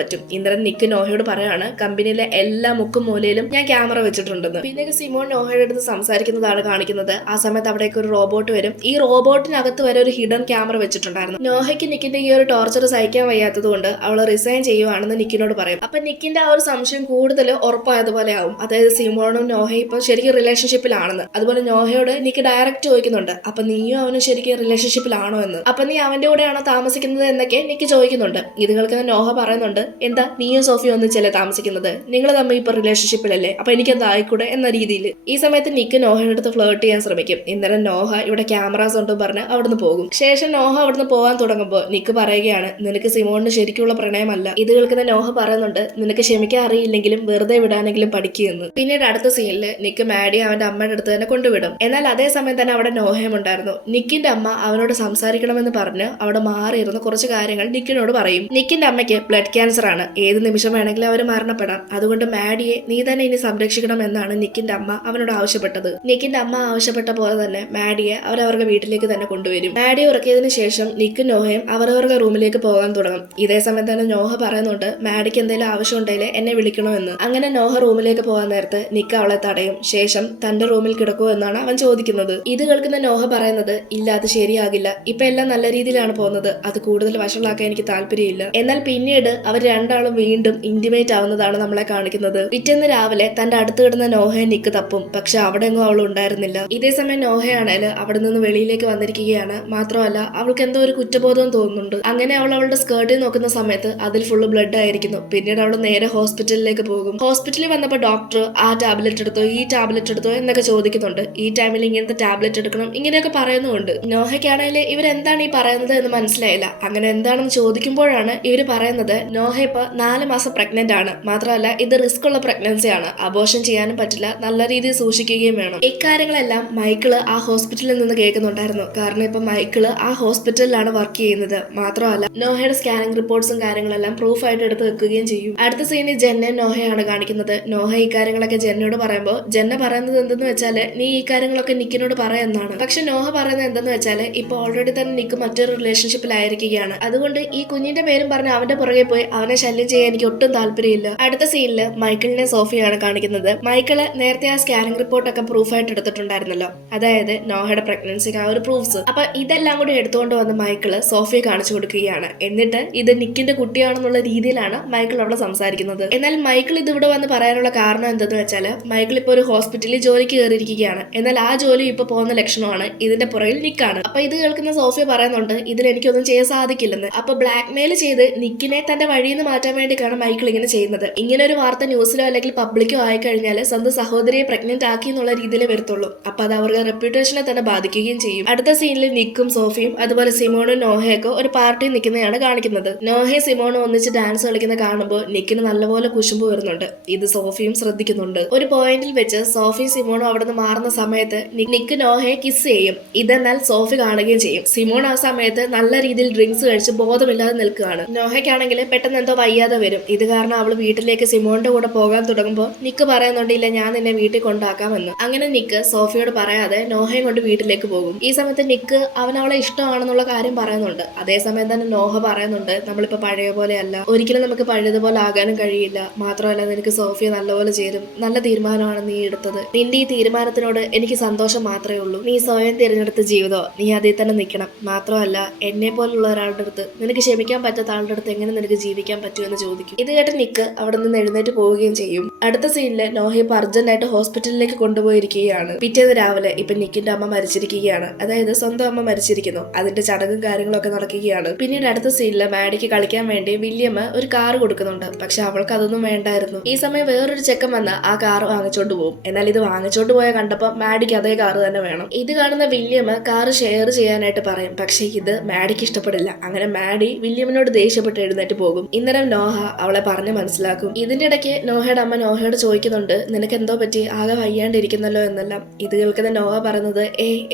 പറ്റും. ഇന്നലെ നിക്ക് നോഹയോട് പറയാണ്, കമ്പനിയിലെ എല്ലാ മുക്കും മൂലയിലും ഞാൻ ക്യാമറ വെച്ചിട്ടുണ്ടെന്ന്. പിന്നെ സിമോൺ നോഹയുടെ അടുത്ത് സംസാരിക്കുന്നതാണ് കാണിക്കുന്നത്. ആ സമയത്ത് അവിടേക്ക് ഒരു റോബോട്ട് വരും. ഈ റോബോട്ടിനകത്ത് വരെ ഒരു ഹിഡൻ ക്യാമറ വെച്ചിട്ടുണ്ടായിരുന്നു. നോഹയ്ക്ക് നിക്കിന്റെ ഈ ഒരു ടോർച്ചർ സഹിക്കാൻ വയ്യാത്തത് കൊണ്ട് അവൾ റിസൈൻ ചെയ്യുവാണെന്ന് നിക്കിനോട് പറയും. അപ്പൊ നിക്കിന്റെ ആ ഒരു സംശയം കൂടുതൽ ഉറപ്പായതുപോലെ ആവും. അതായത് സിമോണും നോഹയും ഇപ്പൊ ശരിക്കും റിലേഷൻഷിപ്പിലാണെന്ന്. അതുപോലെ നോഹയോട് നിക്ക് ഡയറക്റ്റ് ചോദിക്കുന്നുണ്ട്, അപ്പൊ നീയും അവനും ശരിക്കും റിലേഷൻഷിപ്പിലാണോ എന്ന്, അപ്പൊ നീ അവന്റെ കൂടെയാണോ താമസിക്കുന്നത് എന്നൊക്കെ നിക്ക് ചോദിക്കുന്നുണ്ട്. ഇത് കേൾക്കുന്ന നോഹ പറയുന്നുണ്ട്, എന്താ നീയും സോഫിയും ഒന്നിച്ചല്ലേ താമസിക്കുന്നത്, നിങ്ങൾ തമ്മിൽ ഇപ്പൊ റിലേഷൻഷിപ്പിലല്ലേ, അപ്പൊ എനിക്കെന്താ ആയിക്കൂടെ എന്ന രീതിയിൽ. ഈ സമയത്ത് നിക്ക് നോഹയുടെ അടുത്ത് ഫ്ലേർട്ട് ചെയ്യാൻ ശ്രമിക്കും. ഇന്നലെ നോഹ ഇവിടെ ക്യാമറാസ് ഉണ്ടെന്ന് പറഞ്ഞ് അവിടുന്ന് പോകും. ശേഷം നോഹ അവിടുന്ന് പോകാൻ തുടങ്ങുമ്പോൾ നിക്ക് പറയുകയാണ്, നിനക്ക് സിമോണിന് ശരിക്കുള്ള പ്രണയമല്ല. ഇത് കേൾക്കുന്ന നോഹ പറയുന്നുണ്ട്, നിനക്ക് ക്ഷമിക്കാൻ അറിയില്ലെങ്കിലും വെറുതെ വിടാനെങ്കിലും പഠിക്കുമെന്ന്. പിന്നീട് അടുത്ത സീനിൽ നിക്ക് മാഡി അവന്റെ അമ്മയുടെ അടുത്ത് തന്നെ കൊണ്ടുവിടും. എന്നാൽ അതേസമയം തന്നെ അവിടെ നോഹയും ഉണ്ടായിരുന്നു. നിക്കിന്റെ അമ്മ അവനോട് സംസാരിക്കണമെന്ന് പറഞ്ഞ് അവിടെ മാറിയിരുന്ന കുറച്ച് കാര്യങ്ങൾ നിക്കിനോട് പറയും. നിക്കിന്റെ അമ്മയ്ക്ക് ബ്ലഡ് ക്യാൻസർ ആണ്, ഏത് നിമിഷം വേണമെങ്കിലും അവർ മരണപ്പെടാം, അതുകൊണ്ട് മാഡിയെ നീ തന്നെ ഇനി സംരക്ഷിക്കണം എന്നാണ് നിക്കിന്റെ അമ്മ അവനോട് ആവശ്യപ്പെട്ടത്. നിക്കിന്റെ അമ്മ ആവശ്യപ്പെട്ട പോലെ തന്നെ മാഡിയെ അവരവരുടെ വീട്ടിലേക്ക് തന്നെ കൊണ്ടുവരും. മാഡിയെ ഉറക്കിയതിനു ശേഷം നിക്കും നോഹയും അവരവരുടെ റൂമിലേക്ക് പോകാൻ തുടങ്ങും. ഇതേ സമയം തന്നെ നോഹ പറയുന്നുണ്ട്, മാഡിക്ക് എന്തെങ്കിലും ആവശ്യം ഉണ്ടെങ്കിൽ എന്നെ വിളിക്കണമെന്ന്. അങ്ങനെ നോഹ റൂമിലേക്ക് പോകാൻ നേരത്ത് നിക്ക് അവളെ തടയും. ശേഷം തന്റെ റൂമിൽ കിടക്കുമോ എന്നാണ് അവൻ ചോദിക്കുന്നത്. ഇത് കേൾക്കുന്ന നോഹ പറയുന്നത്, ഇല്ല അത് ശരിയാകില്ല, ഇപ്പൊ എല്ലാം നല്ല രീതിയിലാണ് പോകുന്നത്, അത് കൂടുതൽ വഷളാക്കാൻ എനിക്ക് താല്പര്യമില്ല. എന്നാൽ പിന്നീട് അവർ രണ്ടാളും വീണ്ടും ഇന്റിമേറ്റ് ആവുന്നതാണ് നമ്മളെ കാണിക്കുന്നത്. പിറ്റേന്ന് രാവിലെ തന്റെ അടുത്ത് കിടന്ന നോഹയെ നിക്ക് തപ്പും. പക്ഷെ അവിടെ എങ്ങും അവൾ ഉണ്ടായിരുന്നില്ല. ഇതേ സമയം നോഹയാണേൽ അവിടെ നിന്ന് വെളിയിലേക്ക് വന്നിരിക്കുകയാണ്. മാത്രമല്ല അവൾക്ക് എന്തോ ഒരു കുറ്റബോധവും തോന്നുന്നുണ്ട്. അങ്ങനെ അവൾ അവളുടെ സ്കേർട്ടിൽ നോക്കുന്ന സമയത്ത് അതിൽ ഫുള്ള് ബ്ലഡ് ആയിരിക്കുന്നു. പിന്നീട് അവൾ നേരെ ഹോസ്പിറ്റലിലേക്ക് പോകും. ഹോസ്പിറ്റലിൽ വന്നപ്പോൾ ഡോക്ടർ ആ ടാബ്ലറ്റ് എടുത്തോ ഈ ടാബ്ലറ്റ് എടുത്തോ എന്നൊക്കെ ചോദിക്കുന്നുണ്ട്. ഈ ടൈമിൽ ഇങ്ങനത്തെ ടാബ്ലറ്റ് എടുക്കണം ഇങ്ങനെയൊക്കെ പറയുന്നുണ്ട്. നോഹയ്ക്കാണെങ്കിൽ ഇവരെന്താണ് ഈ പറയുന്നത് എന്ന് മനസ്സിലായില്ല. അങ്ങനെ എന്താണെന്ന് ചോദിക്കുമ്പോഴാണ് ഇവര് പറയുന്നത് നോഹ ഇപ്പൊ 4 മാസം പ്രഗ്നന്റ് ആണ്, മാത്രമല്ല ഇത് റിസ്ക് ഉള്ള പ്രഗ്നൻസി ആണ്, അബോർഷൻ ചെയ്യാനും പറ്റില്ല, നല്ല രീതിയിൽ സൂക്ഷിക്കുകയും വേണം. ഇക്കാര്യങ്ങളെല്ലാം മൈക്കിള് ആ ഹോസ്പിറ്റലിൽ നിന്ന് കേൾക്കുന്നുണ്ടായിരുന്നു. കാരണം ഇപ്പൊ മൈക്കിള് ആ ഹോസ്പിറ്റലിലാണ് വർക്ക് ചെയ്യുന്നത്. മാത്രമല്ല നോഹയുടെ സ്കാനിങ് റിപ്പോർട്ട്സും കാര്യങ്ങളെല്ലാം പ്രൂഫ് ആയിട്ട് എടുത്ത് വെക്കുകയും ചെയ്യും. അടുത്ത സീനിൽ ജെന്നെ നോഹയാണ് കാണിക്കുന്നത്. നോഹ ഈ കാര്യങ്ങളൊക്കെ ജെന്നോട് പറയുമ്പോൾ ജെന്ന പറയുന്നത് എന്തെന്ന് വെച്ചാല് നീ ഈ കാര്യങ്ങളൊക്കെ നിക്കിനോട് പറയുന്നതാണ്. പക്ഷെ നോഹ പറയുന്നത് എന്തെന്ന് വെച്ചാല് ഇപ്പൊ ഓൾറെഡി തന്നെ നിക്ക് മറ്റൊരു റിലേഷൻഷിപ്പിലായിരിക്കുകയാണ്. അതുകൊണ്ട് ഈ കുഞ്ഞിന്റെ പേരും പറഞ്ഞ് അവന്റെ പുറകെ പോയി അവനെ ശല്യം ചെയ്യാൻ എനിക്ക് ഒട്ടും താല്പര്യമില്ല. അടുത്ത സീനില് മൈക്കിളിനെ സോഫിയാണ് കാണിക്കുന്നത്. മൈക്കിള് നേരത്തെ ആ സ്കാനിങ് റിപ്പോർട്ടൊക്കെ പ്രൂഫായിട്ട് എടുത്തിട്ടുണ്ടായിരുന്നല്ലോ, അതായത് നോഹയുടെ പ്രഗ്നൻസിക്ക് ആ ഒരു പ്രൂഫ്സ്. അപ്പൊ ഇതെല്ലാം കൂടി എടുത്തുകൊണ്ട് വന്ന് മൈക്കിള് സോഫിയെ കാണിച്ചു കൊടുക്കുകയാണ്. എന്നിട്ട് ഇത് നിക്കിന്റെ കുട്ടിയാണെന്നുള്ള രീതിയിലാണ് മൈക്കിൾ അവിടെ സംസാരിക്കുന്നത്. എന്നാൽ മൈക്കിൾ ഇത് ഇവിടെ വന്ന് പറയാനുള്ള കാരണം എന്തെന്ന് വെച്ചാല് മൈക്കിൾ ഇപ്പൊ ഒരു ഹോസ്പിറ്റലിൽ ജോലിക്ക് കയറിയിരിക്കുകയാണ്. എന്നാൽ ആ ജോലി ഇപ്പൊ പോകുന്ന ലക്ഷണമാണ് ഇതിന്റെ പുറകിൽ നിക്കാണ്. അപ്പൊ ഇത് കേൾക്കുന്ന സോഫിയ പറയുന്നുണ്ട് ഇതിൽ എനിക്കൊന്നും ചെയ്യാൻ സാധിക്കില്ലെന്ന്. അപ്പൊ ബ്ലാക്ക് മെയിൽ ചെയ്ത് നിക്കിനെ തന്റെ വഴിയിൽ നിന്ന് മാറ്റാൻ വേണ്ടിയിട്ടാണ് മൈക്കിൾ ഇങ്ങനെ ചെയ്യുന്നത്. ഇങ്ങനെ ഒരു വാർത്ത ന്യൂസിലോ അല്ലെങ്കിൽ പബ്ലിക്കോ ആയിക്കഴിഞ്ഞാൽ സ്വന്തം സഹോദരിയെ പ്രഗ്നന്റ് ആക്കി എന്നുള്ള രീതിയിലേ വരത്തുള്ളൂ. അപ്പൊ അത് അവരുടെ റെപ്യൂട്ടേഷനെ തന്നെ ബാധിക്കുകയും ചെയ്യും. അടുത്ത സീനിൽ നിക്കും സോഫിയും അതുപോലെ സിമോണും നോഹയൊക്കെ ഒരു പാർട്ടിയിൽ നിൽക്കുന്നതാണ് കാണിക്കുന്നത്. നോഹയും സിമോണും ഒന്നിച്ച് ഡാൻസ് കളിക്കുന്ന കാണുമ്പോൾ നിക്കിന് നല്ലപോലെ കുശുമ്പ് വരുന്നുണ്ട്. ഇത് സോഫിയും ശ്രദ്ധിക്കുന്നുണ്ട്. ഒരു പോയിന്റിൽ വെച്ച് സോഫിയും സിമോണും അവിടെ നിന്ന് മാറുന്ന സമയത്ത് നിക്ക് നോഹയെ കിസ് ചെയ്യും. ഇതെന്നാൽ സോഫി കാണുകയും ചെയ്യും. സിമോൺ ആ സമയത്ത് നല്ല രീതിയിൽ ഡ്രിങ്ക്സ് കഴിച്ച് ബോധമില്ലാതെ നിൽക്കുകയാണ്. നോഹയ്ക്കാണെങ്കിൽ പെട്ടെന്ന് എന്തോ വയ്യാതെ വരും. ഇത് കാരണം അവള് വീട്ടിലേക്ക് സിമോണിന്റെ കൂടെ പോകാൻ തുടങ്ങുമ്പോൾ നിക്ക് പറയുന്നുണ്ട് ഇല്ല ഞാൻ നിന്നെ വീട്ടിൽ കൊണ്ടാക്കാമെന്ന്. അങ്ങനെ നിക്ക് സോഫിയോട് പറയാതെ നോഹയും കൊണ്ട് വീട്ടിലേക്ക് പോകും. ഈ സമയത്ത് നിക്ക് അവൻ അവളെ ഇഷ്ടമാണെന്നുള്ള കാര്യം പറയുന്നുണ്ട്. അതേസമയം തന്നെ നോഹ പറയുന്നുണ്ട് നമ്മളിപ്പോ പഴയ പോലെ അല്ല, ഒരിക്കലും നമുക്ക് പഴയതുപോലെ ആകാനും കഴിയില്ല. മാത്രമല്ല നിനക്ക് സോഫിയെ നല്ലപോലെ ചേരും, നല്ല തീരുമാനമാണ് നീ എടുത്തത്. നിന്റെ ഈ തീരുമാനത്തിനോട് എനിക്ക് സന്തോഷം മാത്രമേ ഉള്ളൂ. നീ സ്വയം തിരഞ്ഞെടുത്ത ജീവിതമോ നീ അതിൽ തന്നെ നിൽക്കണം. മാത്രമല്ല എന്നെ പോലുള്ള ഒരാളുടെ അടുത്ത് നിനക്ക് ക്ഷമിക്കാൻ പറ്റാത്ത ആളുടെ അടുത്ത് എങ്ങനെ നിനക്ക് ജീവിക്കാൻ പറ്റുമെന്ന് ചോദിക്കും. ഇത് കേട്ട് നിക്ക് അവിടെ നിന്ന് എഴുന്നേറ്റ് പോവുകയും ചെയ്യും. അടുത്ത സീനില് നോഹ ഇപ്പൊ അർജന്റായിട്ട് ഹോസ്പിറ്റലിലേക്ക് കൊണ്ടുപോയിരിക്കുകയാണ്. പിറ്റേന്ന് രാവിലെ ഇപ്പൊ നിക്കിന്റെ അമ്മ മരിച്ചിരിക്കുകയാണ്. അതായത് സ്വന്തം അമ്മ മരിച്ചിരിക്കുന്നു. അതിന്റെ ചടങ്ങും കാര്യങ്ങളൊക്കെ നടക്കുകയാണ്. പിന്നീട് അടുത്ത സീനില് മാഡിക്ക് കളിക്കാൻ വേണ്ടി വില്യം ഒരു കാർ കൊടുക്കുന്നുണ്ട്. പക്ഷെ അവൾക്ക് അതൊന്നും വേണ്ടായിരുന്നു. ഈ സമയം വേറൊരു ചെക്കൻ വന്ന് ആ കാർ വാങ്ങിച്ചോണ്ട് പോകും. എന്നാൽ ഇത് വാങ്ങിച്ചോണ്ട് പോയ കണ്ടപ്പോ മാഡിക്ക് അതേ കാർ തന്നെ വേണം. ഇത് കാണുന്ന വില്യം കാർ ഷെയർ ചെയ്യാനായിട്ട് പറയും. പക്ഷെ ഇത് മാഡിക്ക് ഇഷ്ടപ്പെടില്ല. അങ്ങനെ മാഡി വില്യമിനോട് ദേഷ്യപ്പെട്ട് എഴുന്നേറ്റ് പോകും. ഇന്നരം നോഹ അവളെ പറഞ്ഞ് മനസ്സിലാക്കും. ഇതിന്റെ ഇടയ്ക്ക് നോഹയുടെ അമ്മ നോഹയോട് ചോദിക്കുന്നുണ്ട് നിനക്ക് എന്തോ പറ്റി, ആകെ വയ്യാണ്ടിരിക്കുന്നല്ലോ എന്നെല്ലാം. ഇത് കേൾക്കുന്ന നോഹ പറയുന്നത്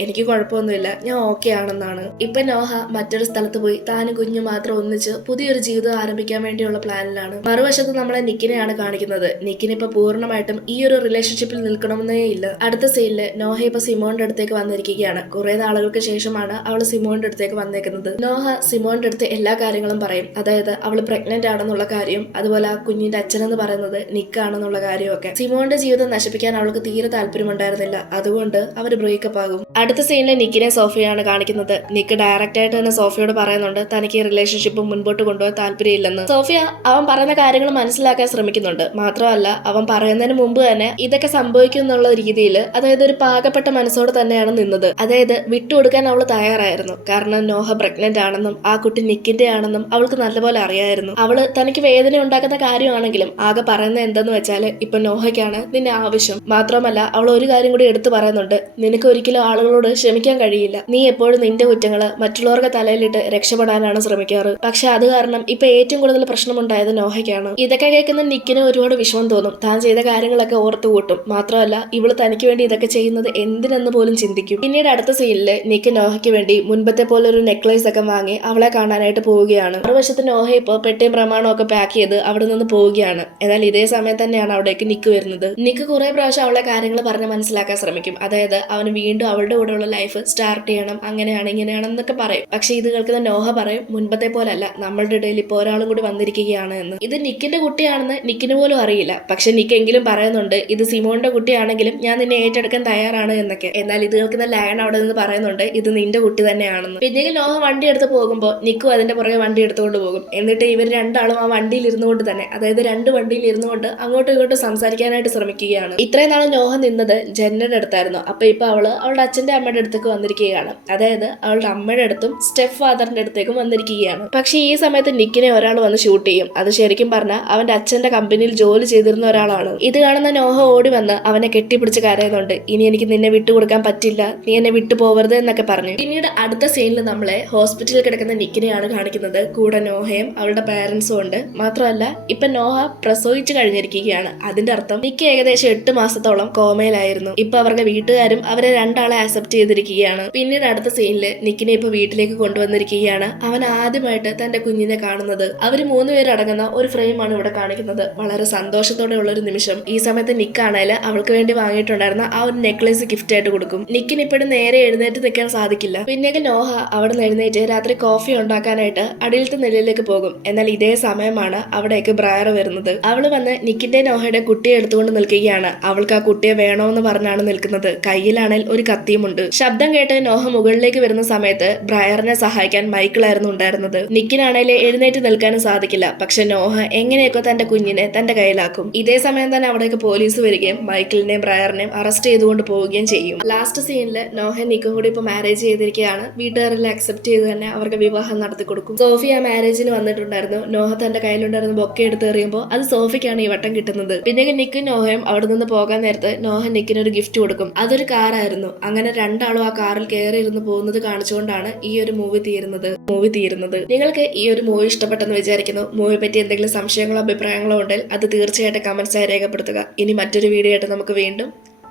എനിക്ക് കുഴപ്പമൊന്നുമില്ല, ഞാൻ ഓക്കെ ആണെന്നാണ്. ഇപ്പൊ നോഹ മറ്റൊരു സ്ഥലത്ത് പോയി താനും കുഞ്ഞു മാത്രം ഒന്നിച്ച് പുതിയൊരു ജീവിതം ആരംഭിക്കാൻ വേണ്ടിയുള്ള പ്ലാനിലാണ്. മറുവശത്ത് നമ്മളെ നിക്കിനെയാണ് കാണിക്കുന്നത്. നിക്കിന് ഇപ്പൊ പൂർണ്ണമായിട്ടും ഈ ഒരു റിലേഷൻഷിപ്പിൽ നിൽക്കണമെന്നേ ഇല്ല. അടുത്ത സീനില് നോഹ ഇപ്പൊ സിമോന്റെ അടുത്തേക്ക് വന്നിരിക്കുകയാണ്. കുറെ നാളുകൾക്ക് ശേഷമാണ് അവള് സിമോന്റെ അടുത്തേക്ക് വന്നേക്കുന്നത്. നോഹ സിമോന്റെ അടുത്ത് എല്ലാ കാര്യങ്ങളും പറയും. അതായത് അവള് പ്രഗ്നന്റ് ആണെന്നുള്ള കാര്യം, അതുപോലെ ആ കുഞ്ഞിന്റെ അച്ഛനെന്ന് പറയുന്നത് നിക്കാണെന്നുള്ള കാര്യമൊക്കെ. സിമോന്റെ ജീവിതം നശിപ്പിക്കാൻ അവൾക്ക് തീരെ താല്പര്യമുണ്ടായിരുന്നില്ല. അതുകൊണ്ട് അവര് ബ്രേക്കപ്പ് ആകും. അടുത്ത സീനിൽ നിക്കിനെ സോഫിയാണ് കാണിക്കുന്നത്. നിക്ക് ഡയറക്റ്റ് ആയിട്ട് തന്നെ സോഫിയോട് പറയുന്നുണ്ട് തനിക്ക് ഈ റിലേഷൻഷിപ്പ് മുൻപോട്ട് കൊണ്ടുപോകാൻ താല്പര്യമില്ലെന്ന്. സോഫിയ അവൻ പറയുന്ന കാര്യങ്ങൾ മനസ്സിലാക്കാൻ ശ്രമിക്കുന്നുണ്ട്. മാത്രമല്ല അവൻ പറയുന്നതിന് മുമ്പ് തന്നെ ഇതൊക്കെ സംഭവിക്കും എന്നുള്ള രീതിയിൽ, അതായത് ഒരു പാകപ്പെട്ട മനസ്സോടെ തന്നെയാണ് നിന്നത്. അതായത് വിട്ടുകൊടുക്കാൻ അവൾ തയ്യാറായിരുന്നു. കാരണം നോഹ പ്രഗ്നന്റ് ആണെന്നും ആ കുട്ടി നിക്കിന്റെ ആണെന്നും അവൾക്ക് നല്ലപോലെ അറിയായിരുന്നു. അവള് തനിക്ക് വേദന ഉണ്ടാക്കുന്ന കാര്യമാണെങ്കിലും ആകെ പറയുന്നത് എന്തെന്ന് വെച്ചാല് ഇപ്പൊ നോഹയ്ക്കാണ് നിന്നെ ആവശ്യം. മാത്രമല്ല അവൾ ഒരു കാര്യം കൂടി എടുത്തു പറയുന്നുണ്ട്, നിനക്ക് ഒരിക്കലും ആളുകളോട് ക്ഷമിക്കാൻ കഴിയില്ല. നീ എപ്പോഴും നിന്റെ കുറ്റങ്ങള് മറ്റുള്ളവർക്ക് തലയിലിട്ട് രക്ഷപ്പെടാനാണ് ശ്രമിക്കാറ്. പക്ഷെ അത് കാരണം ഇപ്പൊ ഏറ്റവും കൂടുതൽ പ്രശ്നമുണ്ടായത് നോഹയ്ക്കാണ്. ഇതൊക്കെ കേൾക്കുന്ന നിക്കിന് ഒരുപാട് വിഷമം തോന്നും. താൻ ചെയ്ത കാര്യങ്ങളൊക്കെ ഓർത്തു കൂട്ടും. മാത്രമല്ല ഇവള് തനിക്ക് വേണ്ടി ഇതൊക്കെ ചെയ്യുന്നത് എന്തിനെന്ന് പോലും ചിന്തിക്കും. പിന്നീട് അടുത്ത സീനില് നിക്ക് നോഹയ്ക്ക് വേണ്ടി മുൻപത്തെ പോലെ ഒരു നെക്ലേസ് ഒക്കെ വാങ്ങി അവളെ കാണാനായിട്ട് പോവുകയാണ്. മറുവശത്ത് നോഹ ഇപ്പൊ പെട്ടിയും പ്രമാണവും ഒക്കെ പാക്ക് ചെയ്ത് അവിടെ നിന്ന് പോവുകയാണ്. എന്നാൽ ഇതേ സമയം തന്നെയാണ് അവിടേക്ക് നിക്ക് വരുന്നത്. നിക്ക് കുറെ പ്രാവശ്യം അവളെ കാര്യങ്ങൾ പറഞ്ഞ് മനസ്സിലാക്കാൻ ശ്രമിക്കും. അതായത് അവന് വീണ്ടും അവളുടെ കൂടെയുള്ള ലൈഫ് സ്റ്റാർട്ട് ചെയ്യണം, അങ്ങനെയാണ് ഇങ്ങനെയാണ് എന്നൊക്കെ പറയും. പക്ഷെ ഇത് കേൾക്കുന്ന നോഹ പറയും മുൻപത്തെ പോലല്ല, നമ്മളുടെ ഇടയിൽ ഇപ്പോൾ ഒരാളും കൂടി വന്നിരിക്കുകയാണ് എന്ന്. ഇത് നിക്കിന്റെ കുട്ടിയാണെന്ന് നിക്കിന് പോലും അറിയില്ല. പക്ഷെ നിക്ക് എങ്കിലും പറയുന്നുണ്ട് ഇത് സിമോന്റെ കുട്ടിയാണെങ്കിലും ഞാൻ നിന്നെ ഏറ്റെടുക്കാൻ തയ്യാറാണ് എന്നൊക്കെ. എന്നാൽ ഇത് കേൾക്കുന്ന ലയൺ അവിടെ നിന്ന് പറയുന്നുണ്ട് ഇത് നിന്റെ കുട്ടി തന്നെയാണെന്ന്. പിന്നീട് നോഹ വണ്ടി എടുത്ത് പോകുമ്പോൾ നിക്കും അതിന്റെ പുറകെ വണ്ടി എടുത്തുകൊണ്ട് പോകും. എന്നിട്ട് ഇവർ രണ്ടാളും ആ വണ്ടിയിൽ ഇരുന്നുകൊണ്ട് തന്നെ, അതായത് രണ്ട് വണ്ടിയിൽ ഇരുന്നുകൊണ്ട് അങ്ങോട്ടും ഇങ്ങോട്ടും സംസാരിക്കാനായിട്ട് ശ്രമിക്കുകയാണ്. ഇത്രയും നാൾ നോഹ നിന്നത് ജെന്നയുടെ അടുത്തായിരുന്നു. അപ്പൊ ഇപ്പൊ അവള് അവളുടെ അച്ഛന്റെ അമ്മയുടെ അടുത്തേക്ക് വന്നിരിക്കുകയാണ്. അതായത് അവളുടെ അമ്മയുടെ അടുത്തും സ്റ്റെപ്പ് ഫാദറിന്റെ അടുത്തേക്കും വന്നിരിക്കുകയാണ്. പക്ഷെ ഈ സമയത്ത് നിക്കിനെ ഒരാൾ വന്ന് ഷൂട്ട് ചെയ്യും. അത് ശരിക്കും പറഞ്ഞാൽ അവന്റെ അച്ഛന്റെ കമ്പനിയിൽ ജോലി ചെയ്തിരുന്ന ഒരാളാണ്. ഇത് കാണുന്ന നോഹ ഓടി വന്ന് അവനെ കെട്ടിപ്പിടിച്ച് കരയുന്നുണ്ട്. ഇനി എനിക്ക് നിന്നെ വിട്ടുകൊടുക്കാൻ പറ്റില്ല, നീ എന്നെ വിട്ടു പോവരുത് എന്നൊക്കെ പറഞ്ഞു. പിന്നീട് അടുത്ത സീനിൽ നമ്മളെ ഹോസ്പിറ്റലിൽ കിടക്കുന്ന നിക്കിനെയാണ് കാണിക്കുന്നത്. കൂടെ നോഹയും അവളുടെ പാരന്റ്സും ഉണ്ട്. മാത്രമല്ല ഇപ്പൊ നോഹ പ്രസവിച്ചു കഴിഞ്ഞിരിക്കുകയാണ്. അതിന്റെ അർത്ഥം നിക്ക് ഏകദേശം 8 മാസത്തോളം കോമയിലായിരുന്നു. ഇപ്പൊ അവരുടെ വീട്ടുകാരും അവരെ രണ്ടാളെ അക്സെപ്റ്റ് ചെയ്തിരിക്കുകയാണ്. പിന്നീട് അടുത്ത സീനില് നിക്കിനെ ഇപ്പൊ വീട്ടിലേക്ക് കൊണ്ടുവന്നിരിക്കുകയാണ്. അവൻ ആദ്യമായിട്ട് തന്റെ കുഞ്ഞിനെ കാണുന്നത്. അവര് 3 പേര് അടങ്ങുന്ന ഒരു ഫ്രെയിമാണ് ഇവിടെ കാണിക്കുന്നത്. വളരെ സന്തോഷത്തോടെ ഉള്ള ഒരു നിമിഷം. ഈ സമയത്ത് നിക്കാണേൽ അവൾക്ക് വേണ്ടി വാങ്ങിയിട്ടുണ്ടായിരുന്ന ആ ഒരു നെക്ലേസ് ഗിഫ്റ്റ് ആയിട്ട് കൊടുക്കും. നിക്കിന് ഇപ്പോഴും നേരെ എഴുന്നേറ്റ് നിൽക്കാൻ സാധിക്കില്ല. പിന്നീട് നോഹ അവിടെ നിന്ന് എഴുന്നേറ്റ് രാത്രി കോഫി ഉണ്ടാക്കാനായിട്ട് അടിയിലത്തെ നിലയിലേക്ക് പോകും. എന്നാൽ ഇതേ സമയമാണ് അവിടേക്ക് ബ്രയർ വരുന്നത്. അവള് വന്ന് നിക്കിന്റെ നോഹയുടെ കുട്ടിയെ എടുത്തുകൊണ്ട് നിൽക്കുകയാണ്. അവൾക്ക് ആ കുട്ടിയെ വേണമെന്ന് പറഞ്ഞാണ് നിൽക്കുന്നത്. കയ്യിലാണെങ്കിൽ ഒരു കത്തിയുമുണ്ട്. ശബ്ദം കേട്ട് നോഹ മുകളിലേക്ക് വരുന്ന സമയത്ത് ബ്രയറിനെ സഹായിക്കാൻ മൈക്കിളായിരുന്നു ഉണ്ടായിരുന്നത്. നിക്കിനാണെങ്കിൽ എഴുന്നേറ്റ് നിൽക്കാനും സാധിക്കില്ല. പക്ഷെ നോഹ എങ്ങനെയൊക്കെ തന്റെ കുഞ്ഞിനെ തന്റെ കയ്യിലാക്കും. ഇതേ സമയം തന്നെ അവിടേക്ക് പോലീസ് വരികയും മൈക്കിളിനെയും ബ്രയറിനെയും അറസ്റ്റ് ചെയ്തുകൊണ്ട് പോവുകയും ചെയ്യും. ലാസ്റ്റ് സീനില് നോഹ നിക്കും കൂടി ഇപ്പൊ മാരേജ് ചെയ്തിരിക്കുകയാണ്. വീട്ടുകാരെല്ലാം അക്സെപ്റ്റ് ചെയ്ത് തന്നെ അവർക്ക് വിവാഹം നടത്തി കൊടുക്കും. സോഫി ആ മാരേജിന് വന്നിട്ടുണ്ടായിരുന്നു. നോഹ തന്റെ കയ്യിലുണ്ടായിരുന്ന ബൊക്കെ എടുത്ത് എറിയുമ്പോൾ അത് സോഫിക്കാണ് ഈ വട്ടം കിട്ടുന്നത്. പിന്നെ നിക്കും നോഹയും അവിടെ നിന്ന് പോകാൻ നേരത്ത് നോഹ നിക്കിന് ഒരു ഗിഫ്റ്റ് കൊടുക്കും. അതൊരു കാറായിരുന്നു. അങ്ങനെ രണ്ടാളും ആ കാറിൽ കയറി ഇരുന്ന് പോകുന്നത് കാണിച്ചുകൊണ്ടാണ് ഈ ഒരു മൂവി തീരുന്നത്. നിങ്ങൾക്ക് ഈ ഒരു മൂവി ഇഷ്ടപ്പെട്ടെന്ന് വിചാരിക്കുന്നു. മൂവി പറ്റി എന്തെങ്കിലും സംശയങ്ങളോ അഭിപ്രായങ്ങളോ ഉണ്ടെങ്കിൽ അത് തീർച്ചയായിട്ടും കമന്റ്സായി രേഖപ്പെടുത്തുക. ഇനി മറ്റൊരു വീഡിയോ ആയിട്ട് നമുക്ക് വീണ്ടും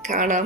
കാണാം.